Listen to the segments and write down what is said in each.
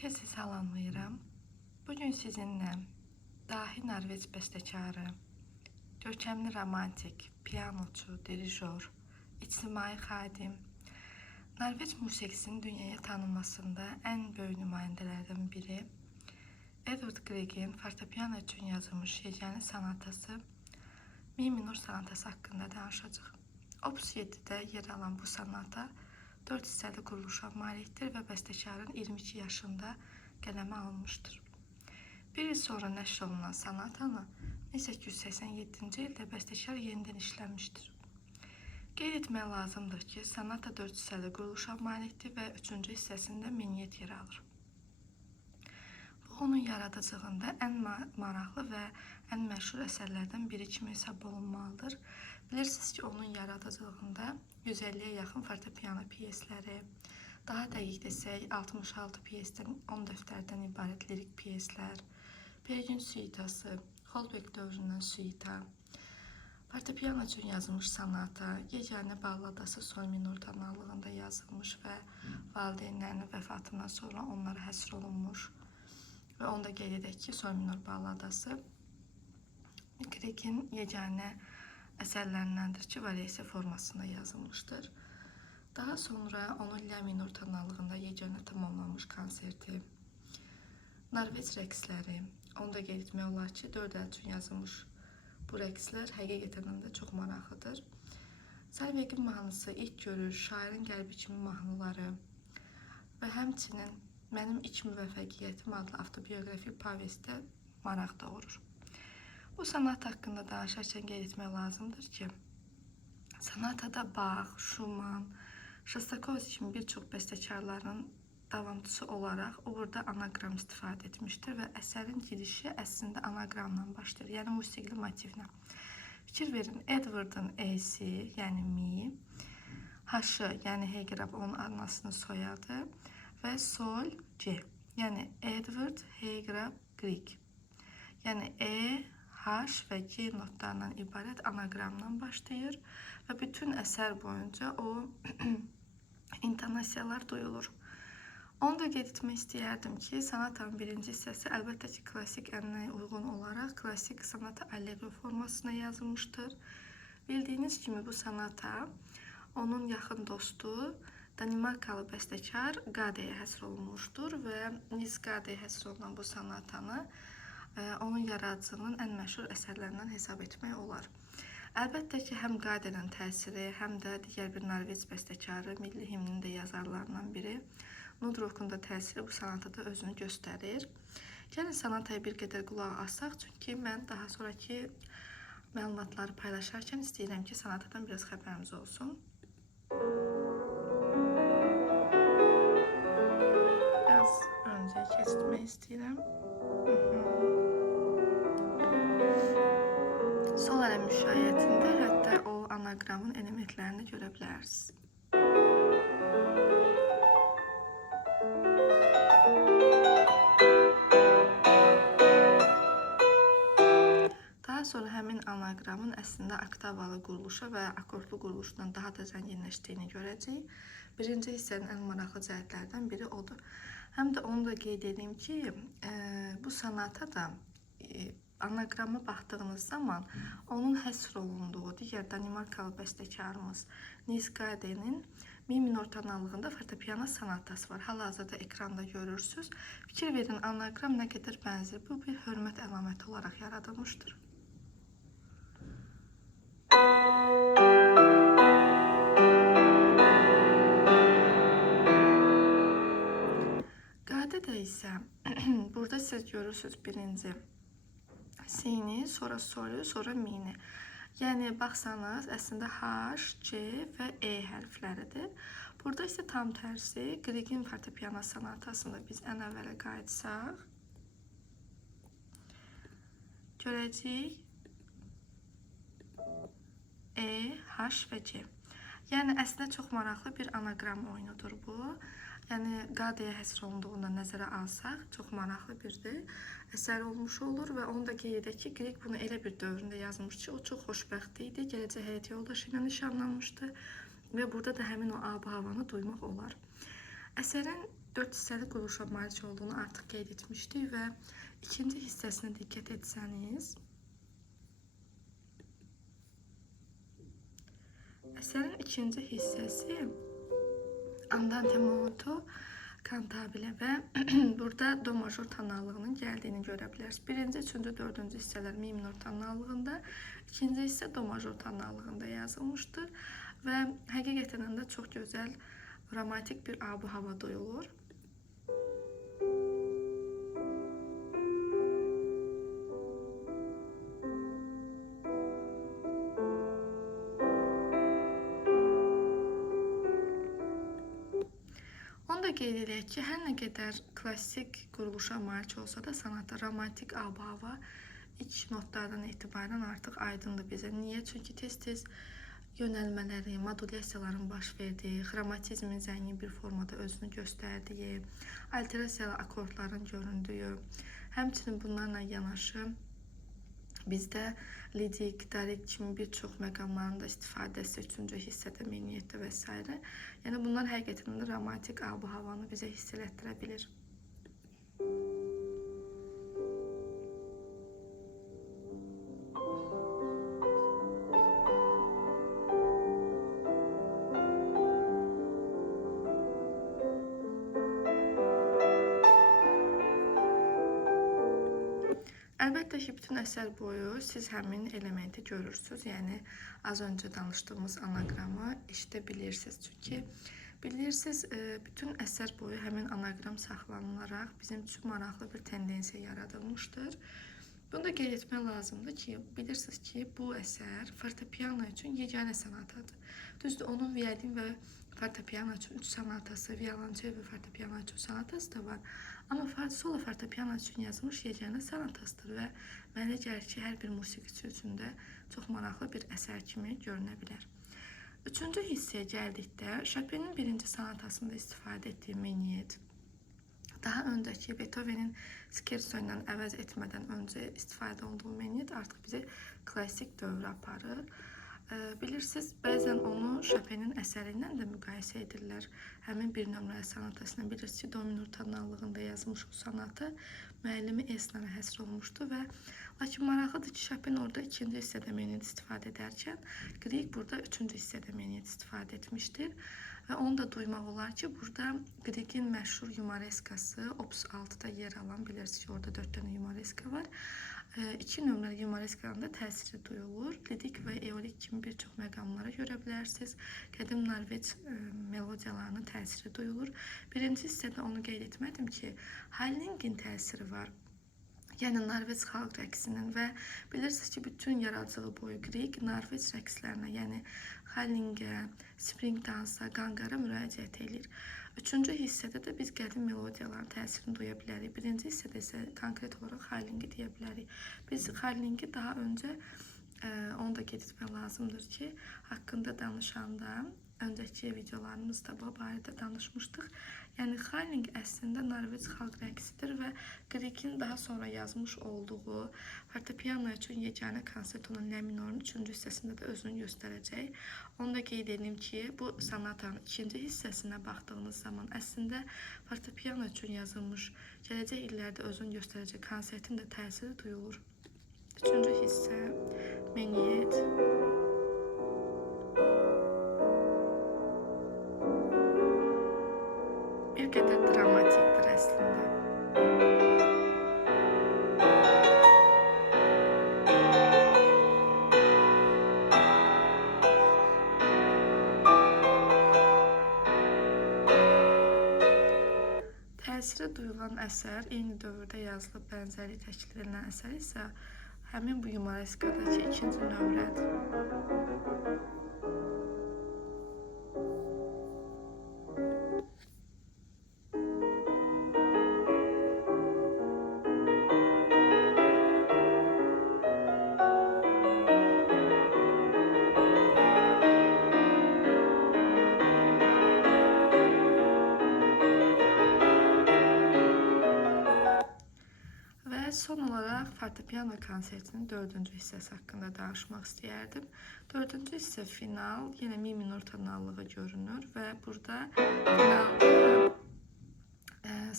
Hər kəsi salamlayıram. Bugün sizinlə dahi Norveç bəstəkarı, görkəmli romantik, pianoçu, dirijor, ictimai xadim, Norveç musiqisinin dünyaya tanınmasında ən böyük nümayəndələrdən biri, Edvard Griegin fortepiano üçün yazılmış yeganə sonatası, mi minor sonatası haqqında danışacaq. Opus 7-də yer alan bu sonata 4 hissəli quruluşa malikdir və bəstəkarın 22 yaşında qələmə alınmışdır. Bir il sonra nəşr olunan sonatanı 1887-ci ildə bəstəkar yenidən işləmişdir. Qeyd etmək lazımdır ki, sonata 4 hissəli quruluşa malikdir və 3-cü hissəsində minyet yer alır. Bu, onun yaradıcılığında ən maraqlı və ən məşhur əsərlərdən biri kimi hesab olunmalıdır. Bilirsiniz ki, onun yaradıcılığında 150-yə yaxın fortepiano piyesləri, daha dəqiq desək 66 piyesdən, 10 dəftərdən ibarət lirik piyeslər, Pergün suitası, Holbeck dövründən suita, fortepiano üçün yazılmış sonata, yeganə balladası sol minor tonallığında yazılmış və valideynlərinin vəfatından sonra onlara həsr olunmuş və onu da qeyd edək ki, sol minor balladası Griegin yeganə əsərlərindəndir ki, variasiya formasında yazılmışdır. Daha sonra onun la minor tonallığında yeganə tamamlanmış konserti, Norveç rəqsləri, onu da qeyd etmək olar ki, 4 əl üçün yazılmış bu rəqslər həqiqətən də çox maraqlıdır. Zalvegin mahnısı, İlk Görüş, Şairin Qəlbi kimi mahnıları və həmçinin Mənim İlk Müvəffəqiyyətim adlı avtobiyografik povestdə maraq doğurur. Bu sonat haqqında danışarkən qeyd etmək lazımdır ki, sonatada Bach, Schumann, Shostakovich kimi bir çox bəstəkarların davamçısı olaraq o burada anagram istifadə etmişdir və əsərin girişi əslində anaqramla başlayır, yəni musiqili motivlə. Fikir verin, Edward'ın E-si, yəni mi, H-ı, yəni Hegrab onun anasının soyadı və Sol, C, yəni Edward, Hegrab, Grieg. Yəni E, H və G notlarından ibarət anaqramdan başlayır və bütün əsər boyunca o intonasiyalar duyulur. Onu da qeyd etmək istəyərdim ki, sonatanın birinci hissəsi əlbəttə ki, klassik ənənəyə uyğun olaraq klassik sonata allegro formasına yazılmışdır. Bildiyiniz kimi bu sonata onun yaxın dostu Danimarkalı bəstəkar Gade'yə həsr olunmuşdur və Niels Gade'yə həsr olunan bu sonatanı onun yaradıcılığının ən məşhur əsərlərindən hesab etmək olar. Əlbəttə ki, həm Gade'nin təsiri, həm də digər bir Norveç bəstəkarı, milli himnin də yazarlarından biri Nudrock'un da təsiri bu sonatada özünü göstərir. Gəlin sonataya bir qədər qulaq asaq, çünki mən daha sonraki məlumatları paylaşarkən istəyirəm ki, sonatadan biraz xəbərimiz olsun. Biraz öncə keçmək istəyirəm. Sol ələ müşayiətində hətta o anaqramın elementlərini görə bilərsiniz. Daha sonra həmin anaqramın əslində oktavalı quruluşa və akordlu quruluşdan daha da zənginləşdiyini görəcəyik. Birinci hissənin ən maraqlı cəhətlərdən biri odur. Həm də onu da qeyd edeyim ki, bu sonatada anaqrama baxdığınız zaman onun həsr olunduğu digər Danimarkalı bəstəkarımız Niels Gade'nin mi minor tonallığında fortepiano sonatası var. Hal-hazırda ekranda görürsünüz. Fikir verin, anaqram nə qədər bənzər. Bu bir hörmət əlaməti olaraq yaradılmışdır. Gade'də isə burada siz görürsünüz birinci sini, sonra solu, sonra mini. Yəni, baxsanız, əslində H, C və E hərfləridir. Burada isə tam tərsi, Griegin fortepiano sonatasında biz ən əvvələ qayıtsaq, görəcəyik E, H və C. Yəni, əslində çox maraqlı bir anaqram oyunudur bu. Yəni, Gade'yə həsr olunduğunda nəzərə alsaq, çox maraqlı bir əsər olmuş olur və onu da qeyd edək ki, Grieg bunu elə bir dövründə yazmış ki, o çox xoşbəxt idi, gələcək həyat yoldaşı ilə nişanlanmışdı və burada da həmin o ab-havanı duymaq olar. Əsərin 4 hissəli quruluşa malik olduğunu artıq qeyd etmişdik və ikinci hissəsinə diqqət etsəniz, əsərin ikinci hissəsi andante molto cantabile və burada do major tonallığının gəldiyini görə bilərsiniz. Birinci, üçüncü, dördüncü hissələr mi minor tonallığında, ikinci hissə do major tonallığında yazılmışdır və həqiqətən də çox gözəl, romantik bir abu-hava duyulur. Onu da qeyd edək ki, hər nə qədər klassik quruluşa malik olsa da sonata romantik abu-hava ilk notlardan etibarən artıq aydındır bizə. Niyə? Çünki tez-tez yönəlmələri, modulyasiyaların baş verdiyi, xromatizmin zəngin bir formada özünü göstərdiyi, alterasiyalı akordların göründüyü, həmçinin bunlarla yanaşı bizdə lidik, darik kimi bir çox məqamların da istifadəsi, üçüncü hissədə, meniyyətdə və s. Yəni bunlar həqiqətən də romantik abu-havanı bizə hiss elətdirə bilir. Əlbəttə ki, bütün əsər boyu siz həmin elementi görürsünüz. Yəni, az öncə danışdığımız anaqramı eşidə bilirsiniz. Çünki bilirsiniz, bütün əsər boyu həmin anaqram saxlanılaraq bizim üçün maraqlı bir tendensiya yaradılmışdır. Bunu da qeyd etmək lazımdır ki, bilirsiniz ki, bu əsər fortepiano üçün yeganə sonatadır. Düzdür, onun violin və fortepiano üçün 3 sonatası, violonçel və fortepiano üçün sonatası da var. Amma solo fortepiano üçün yazılmış yeganə sonatasıdır və mənə gəlir ki, hər bir musiqiçi üçün də çox maraqlı bir əsər kimi görünə bilər. Üçüncü hissəyə gəldikdə, Chopin'in birinci sonatasında istifadə etdiyi meniyyət, daha öncəki Beethoven'in scherzo ilə əvəz etmədən öncə istifadə olduğu meniyyət artıq bizi klassik dövrə aparır. Bilirsiniz, bəzən onu Chopin'in əsəri ilə də müqayisə edirlər. Həmin bir nömrəli sonatasına bilirsiniz ki, do minor tonallığında yazılmış o sonatı müəllimi Esnara həsr olmuşdu və lakin maraqlıdır ki, Chopin orada ikinci hissədə meniyyət istifadə edərkən, Grieg burada üçüncü hissədə meniyyət istifadə etmişdir. Və onu da duymaq olar ki, burada Grieg'in məşhur yumoreskası Opus 6-da yer alan, bilirsiniz ki, orada 4 dənə yumoreska var. 2 nömrəli yumoreskanın da təsiri duyulur. Lidik və eolik kimi bir çox məqamlara görə bilərsiniz. Qədim Norveç melodiyalarının təsiri duyulur. Birinci hissədə onu qeyd etmədim ki, Hallingin təsiri var. Yəni Norveç xalq rəqsinin və bilirsiniz ki, bütün yaradıcılığı boyu Grieg Norveç rəqslərinə, yəni Hallingə, spring dansa, qangara müraciət edir. Üçüncü hissədə də biz qədim melodiyaların təsirini duya bilərik. Birinci hissədə isə konkret olaraq Hallingi deyə bilərik. Biz Hallingi daha öncə, onu da qeyd etmək lazımdır ki, haqqında danışanda, öncəki videolarımızda bu barədə danışmışdıq. Yəni Halling əslində Norveç xalq rəqsidir və Grieg'in daha sonra yazmış olduğu fortepiano üçün yeganə konsertonun lə minorun üçüncü hissəsində də özünü göstərəcək. Onu da qeyd edeyim ki, bu sonatanın ikinci hissəsinə baxdığınız zaman əslində fortepiano üçün yazılmış, gələcək illərdə özünü göstərəcək konsertin də təsiri duyulur. Üçüncü hissə, meniyyət. Bir qədər dramatikdir əslində. Təsiri duyulan əsər, eyni dövrdə yazılıb bənzərlik təşkil edilən əsər isə həmin bu yumoreskadakı ikinci nömrədir. Son olaraq fortepiano konsertinin dördüncü hissəsi haqqında danışmaq istəyərdim. Dördüncü hissə final, yenə mi minor tonallığı görünür və burada finalda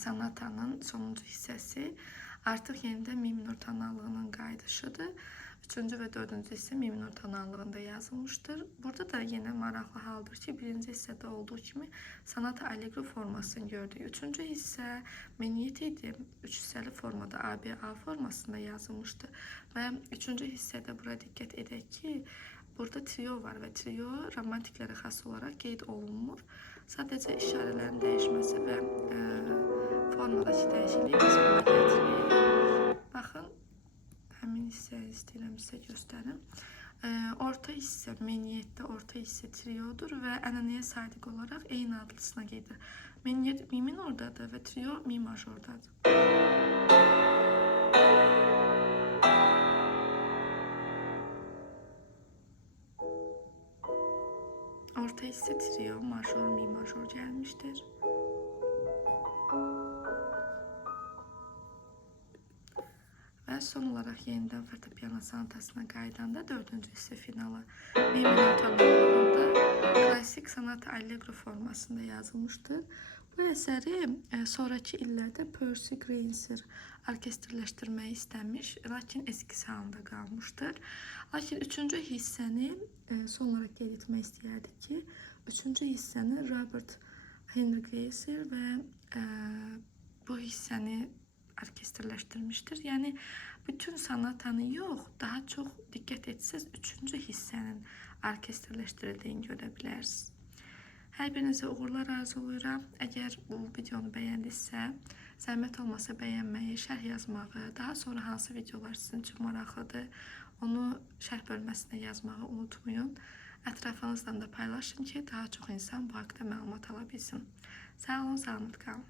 sonatanın sonuncu hissəsi artıq yenidən mi minor tonallığının qayıdışıdır. Üçüncü və dördüncü hissə mi minor tonallığında yazılmışdır. Burada da yenə maraqlı haldır ki, birinci hissədə olduğu kimi sonata allegro formasını gördük. Üçüncü hissə menuet idi. Üç hissəli formada ABA formasında yazılmışdı. Və üçüncü hissədə bura diqqət edək ki, burada trio var və trio romantiklərə xas olaraq qeyd olunmur. Sadəcə işarələrin dəyişməsi və formadakı dəyişikliyi biz buna gətiririk. Baxın, həmin hissəyi istəyirəm sizə göstərim. Orta hissə menuetdə orta hissə triodur və ənənəyə sadiq olaraq eyni adlısına gedir. Menuet mi minordadır və trio mi majordadır. Orta hissə trio, major, mi major gəlmişdir. Və son olaraq yenidən fortepiano sonatasına qayıdanda dördüncü hissə finalı mi minor tonallığında klassik sonata allegro formasında yazılmışdır. Bu əsəri sonraki illərdə Percy Grainger orkestrləşdirməyi istəmiş, lakin eskiz halında qalmışdır. Lakin üçüncü hissəni son olaraq qeyd etmək istəyərdik ki, üçüncü hissəni Robert Henry Gleiser və bu hissəni orkestrləşdirmişdir. Yəni bütün sonatanı yox, daha çox diqqət etsəz üçüncü hissənin orkestrləşdirildiyini görə bilərsiniz. Hər birinizə uğurlar arzulayıram. Əgər bu videonu bəyəndinizsə, zəhmət olmasa bəyənməyi, şərh yazmağı, daha sonra hansı videolar sizin üçün maraqlıdır, onu şərh bölməsinə yazmağı unutmayın. Ətrafınızdan da paylaşın ki, daha çox insan bu haqda məlumat ala bilsin. Sağ olun, salamat qalın.